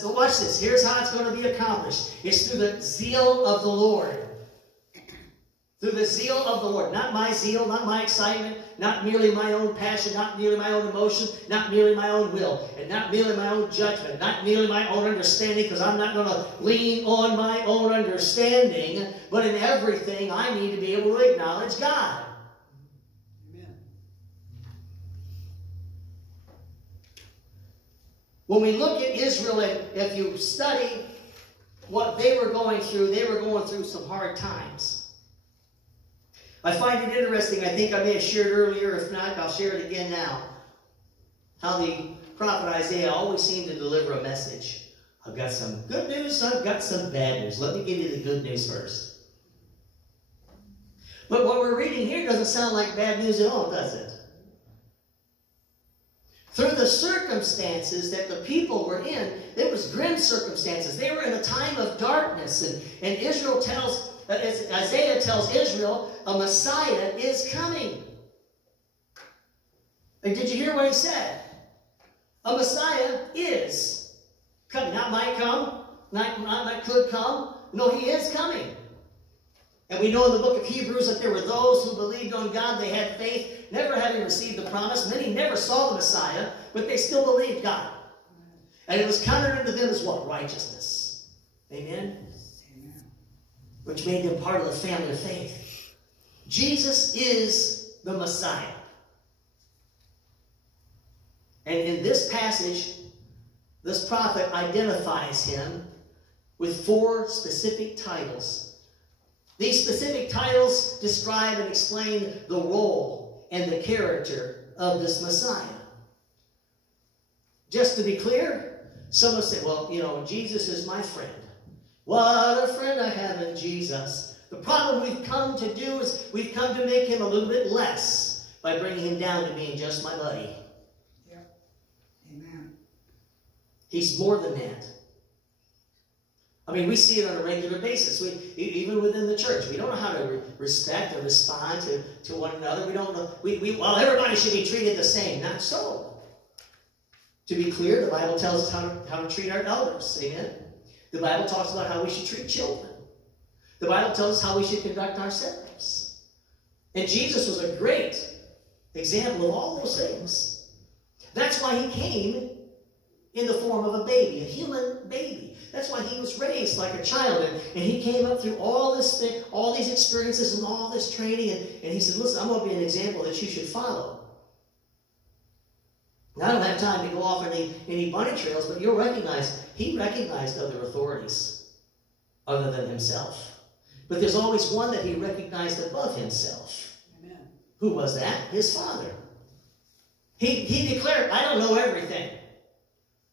So watch this. Here's how it's going to be accomplished. It's through the zeal of the Lord. Through the zeal of the Lord. Not my zeal, not my excitement, not merely my own passion, not merely my own emotion, not merely my own will, and not merely my own judgment, not merely my own understanding, because I'm not going to lean on my own understanding, but in everything I need to be able to acknowledge God. Amen. When we look at Israel, and if you study what they were going through some hard times. I find it interesting, I think I may have shared earlier, if not, I'll share it again now, how the prophet Isaiah always seemed to deliver a message. I've got some good news, I've got some bad news. Let me give you the good news first. But what we're reading here doesn't sound like bad news at all, does it? Through the circumstances that the people were in, it was grim circumstances. They were in a time of darkness, and Israel tells Isaiah tells Israel, a Messiah is coming. And did you hear what he said? A Messiah is coming. Not might come, not could come. No, he is coming. And we know in the book of Hebrews that there were those who believed on God. They had faith, never having received the promise. Many never saw the Messiah, but they still believed God. And it was counted unto them as what? Righteousness. Amen? Which made them part of the family of faith. Jesus is the Messiah. And in this passage, this prophet identifies him with 4 specific titles. These specific titles describe and explain the role and the character of this Messiah. Just to be clear, some will say, well, you know, Jesus is my friend. What a friend I have in Jesus. The problem we've come to do is we've come to make him a little bit less by bringing him down to being just my buddy. Yeah. Amen. He's more than that. I mean, we see it on a regular basis. Even within the church, we don't know how to respect and respond to one another. We don't know. Well, everybody should be treated the same. Not so. To be clear, the Bible tells us how to treat our elders. Amen. The Bible talks about how we should treat children. The Bible tells us how we should conduct ourselves. And Jesus was a great example of all those things. That's why he came in the form of a baby, a human baby. That's why he was raised like a child. And he came up through all this thing, all these experiences and all this training. And he said, listen, I'm going to be an example that you should follow. Now, I don't have time to go off any bunny trails, but you'll recognize he recognized other authorities other than himself. But there's always one that he recognized above himself. Amen. Who was that? His Father. He declared, I don't know everything.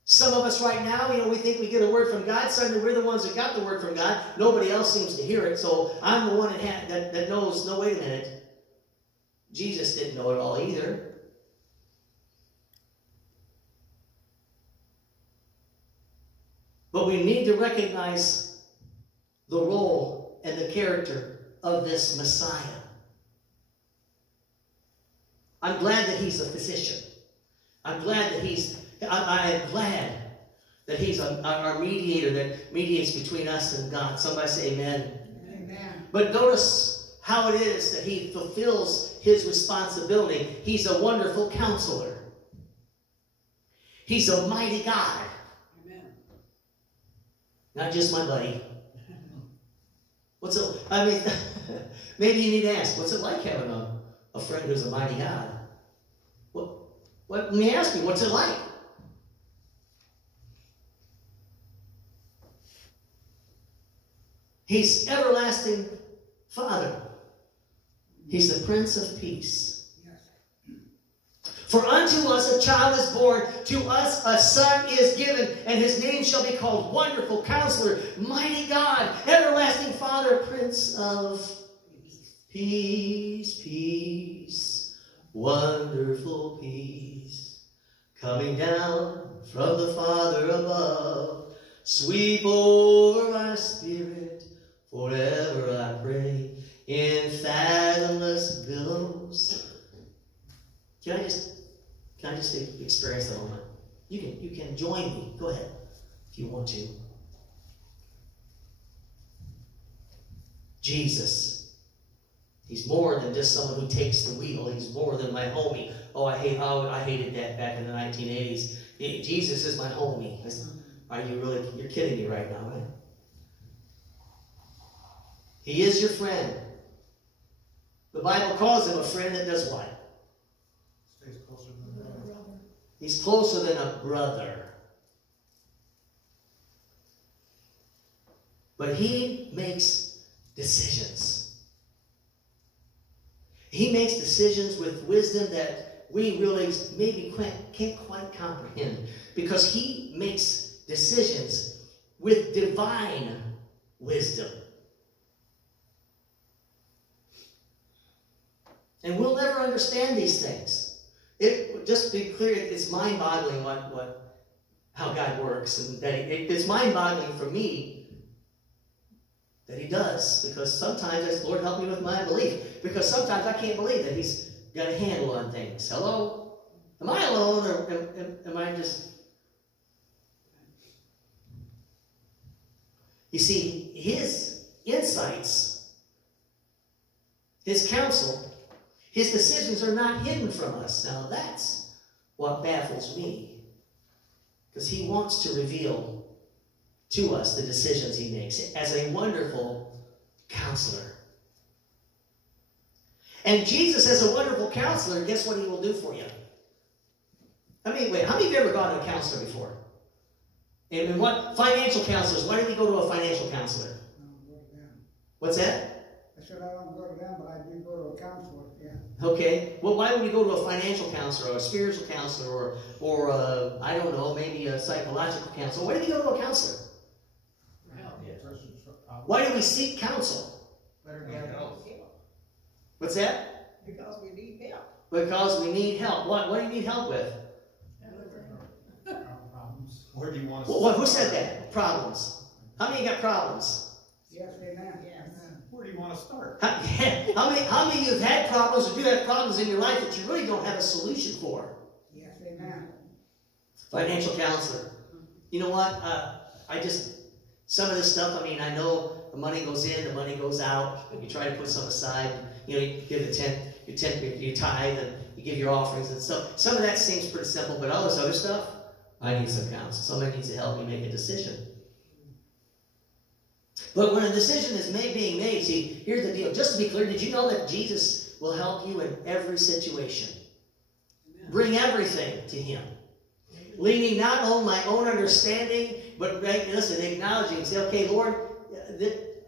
Some of us right now, you know, we think we get a word from God. Suddenly we're the ones that got the word from God. Nobody else seems to hear it. So I'm the one that knows, no, wait a minute. Jesus didn't know it all either. But we need to recognize the role and the character of this Messiah. I'm glad that he's a physician. I'm glad that I am glad that he's our mediator that mediates between us and God. Somebody say amen. Amen. But notice how it is that he fulfills his responsibility. He's a wonderful counselor. He's a mighty God. Not just my buddy. Maybe you need to ask, what's it like having a friend who's a mighty God? Let me ask you, what's it like? He's everlasting Father. He's the Prince of Peace. For unto us a child is born, to us a son is given, and his name shall be called Wonderful Counselor, Mighty God, Everlasting Father, Prince of Peace. Peace, wonderful peace, coming down from the Father above, sweep over my spirit, forever I pray, in fathomless billows. Can I just experience the moment? You can join me. Go ahead. if you want to. Jesus. He's more than just someone who takes the wheel. He's more than my homie. Oh, I hated that back in the 1980s. Jesus is my homie. Are you really? You're kidding me right now, right? He is your friend. The Bible calls him a friend that does what? Stays closer than a brother. He's closer than a brother. But he makes decisions. He makes decisions with wisdom that we really maybe can't quite comprehend, because he makes decisions with divine wisdom. And we'll never understand these things. Just to be clear, it's mind-boggling how God works, and that it's mind-boggling for me that he does, because sometimes it's, Lord, help me with my unbelief, because sometimes I can't believe that he's got a handle on things. Hello? Am I alone, or am I just... You see, his insights, his counsel, his decisions are not hidden from us. Now that's what baffles me, because he wants to reveal to us the decisions he makes as a wonderful counselor. And Jesus, as a wonderful counselor, guess what he will do for you? I mean, wait, how many of you ever gone to a counselor before? And what financial counselors? Why do we go to a financial counselor? I don't go to them. What's that? I said I don't go to them, but I do go to a counselor. Yeah. Okay. Well, why would you go to a financial counselor, or a spiritual counselor, or I don't know, maybe a psychological counselor? Why do we go to a counselor? Why do we seek counsel? Better get help. What's that? Because we need help. Because we need help. What do you need help with? Problems. Where do you want to Well, who said that? Problems. How many got problems? Yes, amen. Yes. Where do you want to start? How many of you have had problems, or do have problems in your life that you really don't have a solution for? Yes, amen. Financial counselor. You know what? Some of this stuff, I mean, I know the money goes in, the money goes out. You try to put some aside. You know, you give the tenth, you tithe, and you give your offerings and stuff. Some of that seems pretty simple, but all this other stuff, I need some counsel. Somebody needs to help me make a decision. But when a decision is being made, see, here's the deal. Just to be clear, did you know that Jesus will help you in every situation? Amen. Bring everything to him. Leaning not on my own understanding, but listen, acknowledging and say, okay, Lord,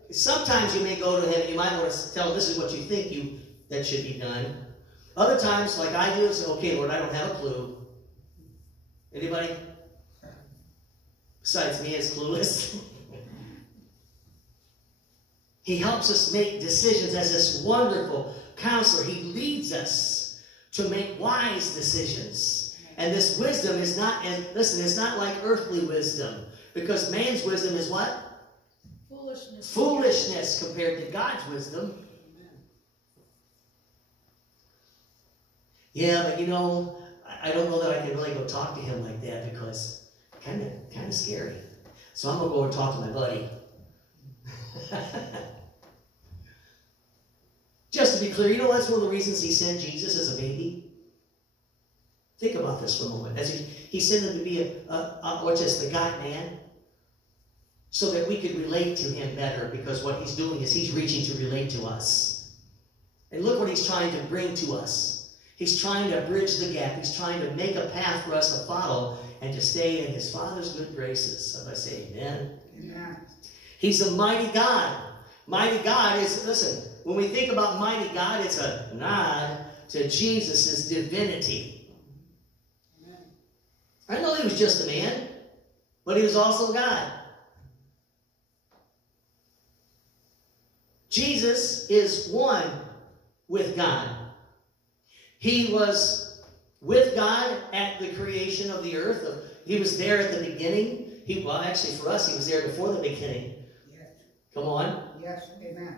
sometimes you may go to him and you might want to tell him this is what you think that should be done. Other times, like I do, say, okay, Lord, I don't have a clue. Anybody? Besides me is clueless. He helps us make decisions as this wonderful counselor. He leads us to make wise decisions. And this wisdom is not, and listen, it's not like earthly wisdom. Because man's wisdom is what? Foolishness. Foolishness compared to God's wisdom. Amen. Yeah, but you know, I don't know that I can really go talk to him like that, because kind of scary. So I'm going to go and talk to my buddy. Just to be clear, you know that's one of the reasons he sent Jesus as a baby? Think about this for a moment. As he sent him to be the God-man, so that we could relate to him better, because what he's doing is he's reaching to relate to us. And look what he's trying to bring to us. He's trying to bridge the gap. He's trying to make a path for us to follow and to stay in his Father's good graces. So I say amen. Amen. He's a mighty God. Mighty God is, listen, when we think about mighty God, it's a nod to Jesus' divinity. Amen. I know he was just a man, but he was also God. Jesus is one with God. He was with God at the creation of the earth. He was there at the beginning. Well, actually, for us, he was there before the beginning. Yes. Come on. Yes, amen.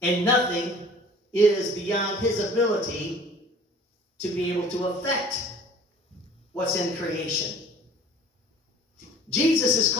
And nothing is beyond his ability to be able to affect what's in creation. Jesus is